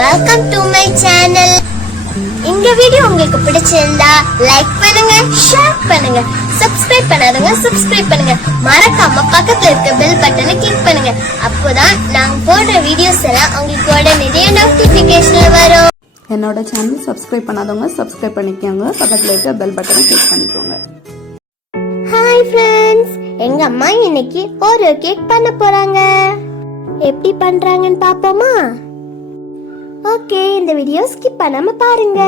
Welcome to my channel. இந்த video உங்களுக்கு பிடிச்சிருந்தா லைக் பண்ணுங்க, ஷேர் பண்ணுங்க, சப்ஸ்கிரைப் பண்ணாதவங்க சப்ஸ்கிரைப் பண்ணுங்க, மறக்காம பக்கத்துல இருக்க பெல் பட்டனை கிளிக் பண்ணுங்க. அப்போதான் நாங்க போடுற வீடியோஸ் எல்லாம் உங்களுக்கு உடனே நோட்டிபிகேஷன்ல வரும். என்னோட சேனல் சப்ஸ்கிரைப் பண்ணாதவங்க சப்ஸ்கிரைப் பண்ணிக்கோங்க, பக்கத்துல இருக்க பெல் பட்டனை கிளிக் பண்ணிக்கோங்க. ஹாய் ஃப்ரெண்ட்ஸ், எங்க அம்மா இன்னைக்கு ஓரியோ கேக் பண்ண போறாங்க. எப்படி பண்றாங்கன்னு பாப்போமா? ஓகே, இந்த வீடியோ ஸ்கிப் பண்ணாம பாருங்க.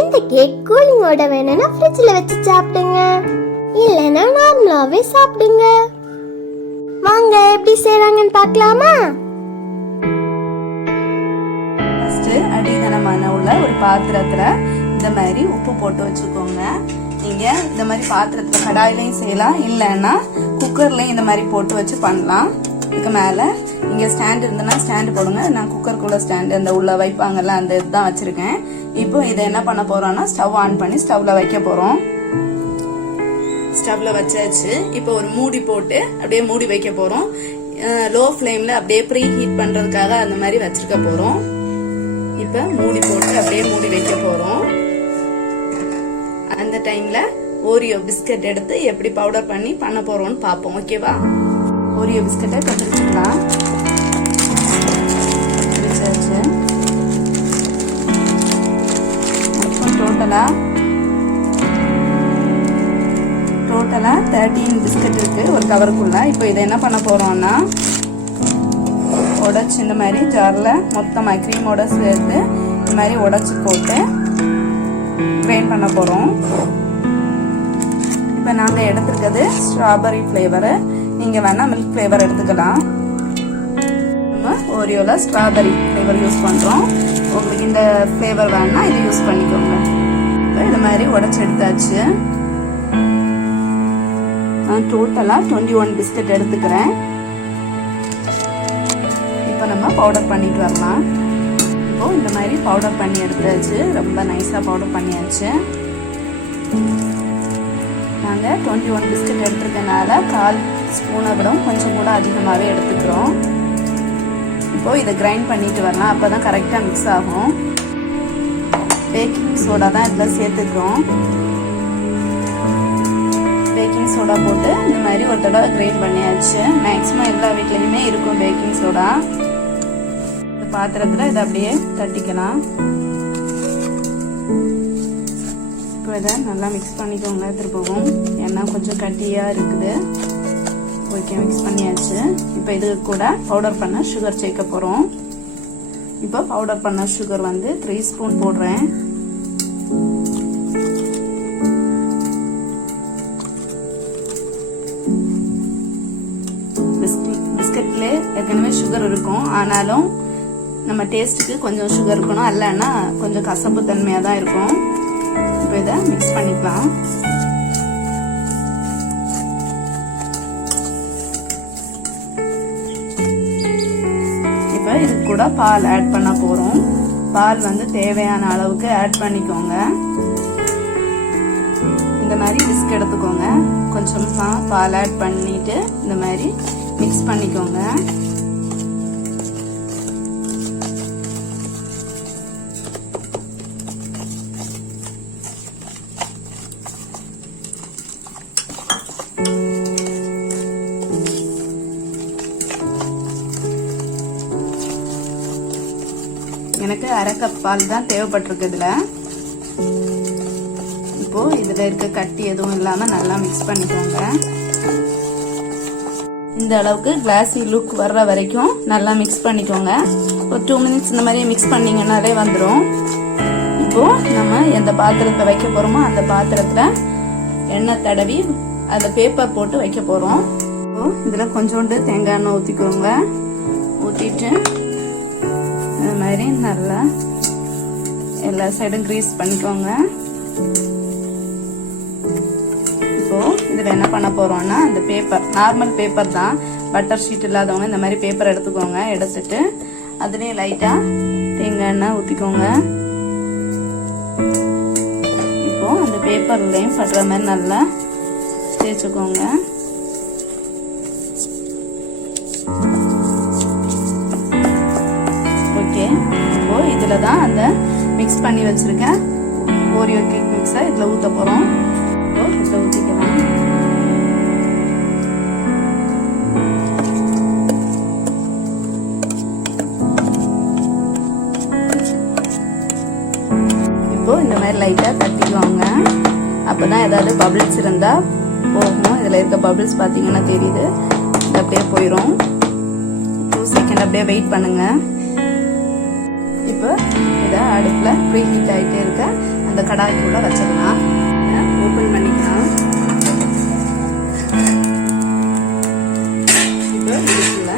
இந்த கேக் கூலிங்கோட வேணும்னா ஃப்ரிட்ஜ்ல வச்சு சாப்பிடுங்க, இல்லனா நார்மலாவே சாப்பிடுங்க. வாங்க எப்படி செய்றாங்கன்னு பார்க்கலாமா? ஃபர்ஸ்ட் அடிகனமான உள்ள ஒரு பாத்திரத்துல இந்த மாதிரி உப்பு போட்டு வச்சுக்கோங்க. நீங்க இந்த மாதிரி பாத்திரத்துல கடாயிலையும் செய்யலாம், இல்லைன்னா குக்கர்லயும் இந்த மாதிரி போட்டு வச்சு பண்ணலாம். இதுக்கு மேல இங்க ஸ்டாண்ட் இருந்ததுன்னா ஸ்டாண்ட் போடுங்க. நான் குக்கருக்குள்ள ஸ்டாண்ட் அந்த உள்ள வைப்பாங்கல்ல அந்த இதுதான் வச்சிருக்கேன். இப்போ இதை என்ன பண்ண போறோம்னா ஸ்டவ் ஆன் பண்ணி ஸ்டவ்ல வைக்க போறோம். ஸ்டவ்ல வச்சாச்சு. இப்போ ஒரு மூடி போட்டு அப்படியே மூடி வைக்க போறோம். லோ ஃப்ளேம்ல அப்படியே ப்ரீ ஹீட் பண்றதுக்காக அந்த மாதிரி வச்சிருக்க போறோம். இப்ப மூடி போட்டு அப்படியே மூடி வைக்க போறோம். அந்த டைம்ல ஓரியோ பிஸ்கட் எடுத்து எப்படி பவுடர் பண்ணி பண்ண போறோம்னு பாப்போம். ஓகேவா? ஓரியோ பிஸ்கட்டை கத்திரிக்கலாம். டோட்டலா 13 பிஸ்கட் இருக்கு ஒரு கவருக்குள்ள. இப்போ இதை என்ன பண்ண போறோம்னா உடைச்சு இந்த மாதிரி ஜார்ல மொத்தமா கிரீமோட சேர்த்து இந்த மாதிரி உடைச்சு போட்டு கிரைண்ட் பண்ண போறோம். இப்ப நாங்க எடுத்துக்கிறது ஸ்ட்ராபெரி ஃபிளேவர், நீங்க வேணா மில்க் ஃபிளேவர் எடுத்துக்கலாம். நம்ம ஓரியோல ஸ்ட்ராபெரி ஃபிளேவர் யூஸ் பண்றோம். உங்களுக்கு இந்த ஃபிளேவர் வேணா இது யூஸ் பண்ணிக்கோங்க. இது மாதிரி உடைச்சு எடுத்தாச்சு. நான் டோட்டலா 21 பிஸ்கட் எடுத்துக்கிறேன். இப்போ நம்ம பவுடர் பண்ணிட்டு வரலாம். இப்போ இந்த மாதிரி பவுடர் பண்ணி எடுத்தாச்சு. ரொம்ப நைஸா பவுடர் பண்ணியாச்சு. நாங்க 21 பிஸ்கட் எடுத்துருக்கனால 1/4 ஸ்பூனை விட கொஞ்சம் கூட அதிகமாகவே எடுத்துக்கிறோம். இப்போ இதை கிரைண்ட் பண்ணிட்டு வரலாம், அப்பதான் கரெக்டா மிக்ஸ் ஆகும். பேக்கிங் சோடா தான் இதில் சேர்த்துக்கிறோம். பேக்கிங் சோடா போட்டு இந்த மாதிரி ஒரு தடவை கிரைண்ட் பண்ணியாச்சு. மேக்ஸிமம் எல்லா வீட்லையுமே இருக்கும் பேக்கிங் சோடா. இந்த பாத்திரத்தில் இதை அப்படியே தட்டிக்கலாம். இப்போ இதை நல்லா மிக்ஸ் பண்ணிக்கோங்க. திருப்பவும் ஏன்னா கொஞ்சம் கட்டியாக இருக்குது. ஓகே, மிக்ஸ் பண்ணியாச்சு. இப்போ இது கூட பவுடர் பண்ண சுகர் சேர்க்க போகிறோம். இப்போ பவுடர் பண்ண சுகர் வந்து 3 ஸ்பூன் போடுறேன். பிஸ்கட்ல ஏற்கனவே சுகர் இருக்கும், ஆனாலும் நம்ம டேஸ்ட்டுக்கு கொஞ்சம் சுகர் இருக்கணும், இல்லைன்னா கொஞ்சம் கசப்பு தன்மையா தான் இருக்கும். இப்போ இதை மிக்ஸ் பண்ணிக்கலாம். இப்போ இது கூட பால் ஆட் பண்ண போறோம். பால் வந்து தேவையான அளவுக்கு ஆட் பண்ணிக்கோங்க. இந்த மாதிரி விஸ்க் எடுத்துக்கோங்க. கொஞ்சமா பால் ஆட் பண்ணிட்டு இந்த மாதிரி மிக்ஸ் பண்ணிக்கோங்க. எனக்கு 1/2 கப் பால் தான் தேவைப்பட்டிருக்கு இதுல. இப்போ இதுல இருக்க கட்டி எதுவும் இல்லாம நல்லா மிக்ஸ் பண்ணிக்கோங்க. இந்த அளவுக்கு கிளாஸி லுக் வர்ற வரைக்கும் நல்லா மிக்ஸ் பண்ணிக்கோங்க. ஒரு 2 மினிட்ஸ் இந்த மாதிரி மிக்ஸ் பண்ணீங்கன்னாலே வந்துடும். இப்போ நம்ம எந்த பாத்திரத்தை வைக்க போறோமோ அந்த பாத்திரத்துல எண்ணெய் தடவி அதுல பேப்பர் போட்டு வைக்க போறோம். இப்போ இதுல கொஞ்சோண்டு தேங்காய் எண்ணெய் ஊத்திக்கோங்க. ஊத்திட்டு இந்த மாதிரி நல்லா எல்லா சைடும் கிரீஸ் பண்ணிக்கோங்க. இப்போ இதுல என்ன பண்ண போறோம்னா அந்த பேப்பர் நார்மல் பேப்பர் தான், பட்டர் ஷீட் இல்லாதவங்க இந்த மாதிரி பேப்பர் எடுத்துக்கோங்க. எடுத்துட்டு அதுலயே லைட்டா தேங்காய் எண்ணெய் ஊத்திக்கோங்க. இப்போ அந்த பேப்பர்லயும் படுற மாதிரி நல்லா தேய்ச்சுக்கோங்க. ஓகே, ஓகே, இப்போ இதுல தான் அந்த மிக்ஸ் பண்ணி வச்சிருக்கேன் ஓரியோ கேக் மிக்ஸை இதுல ஊத்த போறோம். இப்போ இதுல ஊத்திக்கலாம். இப்போ இந்த மாதிரி லைட்டா தட்டிக்குவாங்க. அப்பதான் ஏதாவது பபிள்ஸ் இருந்தா போகும். இதுல இருக்க பபிள்ஸ் பாத்தீங்கன்னா தெரியுது, இது அப்படியே போயிடும். 2 செகண்ட் அப்படியே வெயிட் பண்ணுங்க. இப்போ இதை அடுப்புல ப்ரீ ஹீட் ஆகிட்டே இருக்க அந்த கடாய்க்குள்ள வச்சிடலாம். ஓபன் பண்ணிக்கலாம். இப்போ இதுக்குள்ள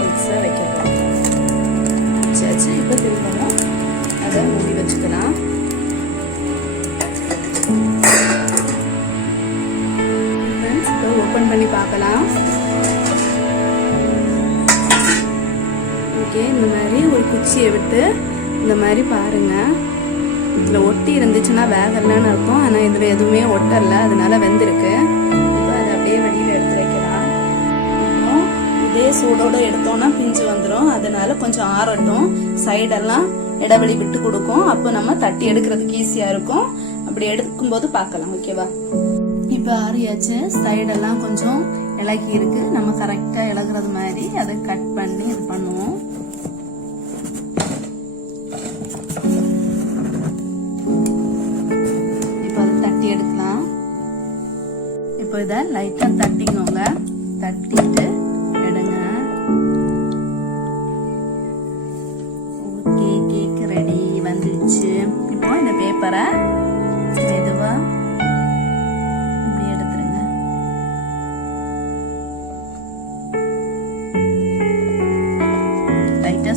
மிக்ஸை வைக்கலாம். சரி, இப்போ திரும்பவும் அதை மூடி வச்சுக்கலாம். இப்போ ஓபன் பண்ணி பார்க்கலாம். ஓகே, இந்த மாதிரி ஒரு குச்சியை விட்டு இந்த மாதிரி பாருங்க. இதில் ஒட்டி இருந்துச்சுன்னா வேகலன்னு அர்த்தம். ஆனால் இதில் எதுவுமே ஒட்டல, அதனால வெந்திருக்கு. இப்போ அதை அப்படியே வெளியில் எடுத்து வைக்கலாம். இப்போ இதே சூடோட எடுத்தோம்னா பிஞ்சு வந்துடும். அதனால கொஞ்சம் ஆறட்டும். சைடெல்லாம் இடைவெளி விட்டு கொடுக்கும். அப்போ நம்ம தட்டி எடுக்கிறதுக்கு ஈஸியாக இருக்கும். அப்படி எடுக்கும்போது பார்க்கலாம். ஓகேவா? இப்போ ஆறியாச்சு. சைடெல்லாம் கொஞ்சம் இலகி இருக்கு. நம்ம கரெக்டா இலகுறது மாதிரி அதை கட் பண்ணி இது பண்ணுவோம். இப்போ அதை தட்டி எடுக்கலாம். இப்போ இதை லைட்டா தட்டிக்கோங்க. தட்டிட்டு எடுங்க. ஓகே, கேக் ரெடி வந்துருச்சு. இப்போ இந்த பேப்பரை மெதுவா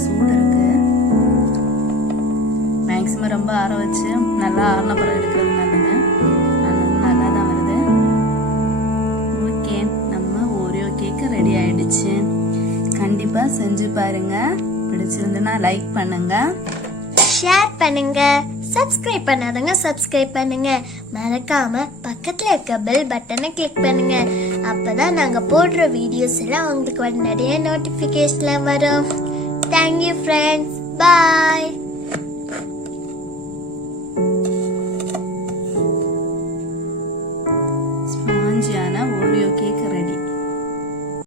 சூடு இருக்கு. மேக்ஸிமம் ரொம்ப ஆற வச்சு நல்லா ஆறின பிறகு எடுக்கிறது நல்லது. நல்லா தான் வருது. ஓகே, நம்ம ஓரியோ கேக் ரெடி ஆயிடுச்சு. கண்டிப்பா செஞ்சு பாருங்க. பிடிச்சிருந்துன்னா லைக் பண்ணுங்க, ஷேர் பண்ணுங்க, சப்ஸ்கிரைப் பண்ணாதவங்க சப்ஸ்கிரைப் பண்ணுங்க. மறக்காம பக்கத்துல இருக்க பெல் பட்டனை கிளிக் பண்ணுங்க. அப்பதான் நாங்க போடுற வீடியோஸ் எல்லாம் உங்களுக்கு நிறைய நோட்டிபிகேஷன்ல வரும். Thank you friends. Bye.